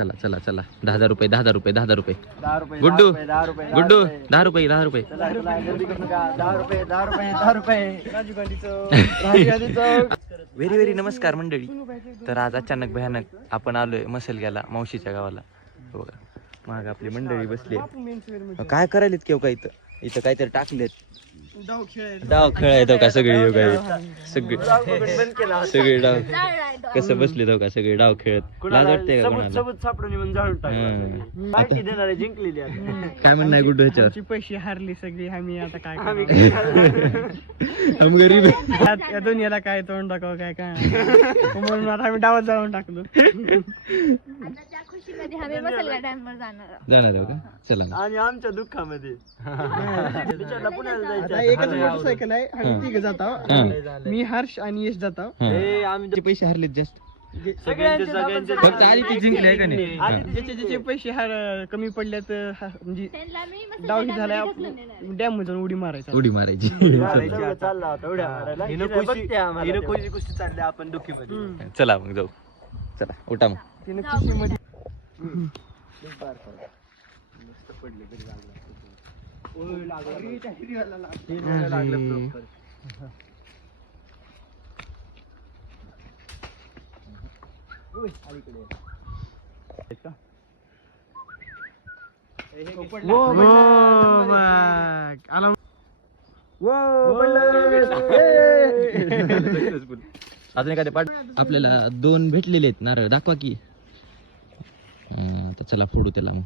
चला चला चला 10,000 रुपये 10,000 रुपये 10,000 रुपये गुड्डू गुड्डू 10 रुपये 10 रुपये व्हेरी व्हेरी नमस्कार मंडळी. तर आज अचानक भयानक आपण आलोय मसलग्याला मावशीच्या गावाला. बघा माग आपली मंडळी बसली. काय करायलेत केव्हा काय इथं काहीतरी टाकलेत. डाव खेळायचो का सगळे सगळे डाव कसं बसले जाऊ का सगळे डाव खेळत. लाज वाटते का कोणाला? काय म्हणणं आहे गुड्डू ह्याच्यावर? पैसे हारली सगळी आम्ही आता काय गरीब या दुनियाला काय तोंड टाकावं काय काय म्हणून आता आम्ही डावात जाऊन टाकलो. जाणार का? चला आणि आमच्या दुःखामध्ये एकच मोटरसायकल आहे आम्ही तिघ जातो. मी हर्ष आणि यश जातो. आमचे पैसे हरलेत जस्ट. फक्त आधी ती जिंकली आहे का नाही? ज्याचे पैसे कमी पडले तर म्हणजे डाव झाला डॅम मधून उडी मारायची उडी मारायची. आपण दुःखीमध्ये. चला मग जाऊ. चला उठा मग. तिने खुशीमध्ये अजून एखाद्या पाठ आपल्याला 2 भेटलेले आहेत नारळ दाखवा की. तर चला फोडू त्याला मग.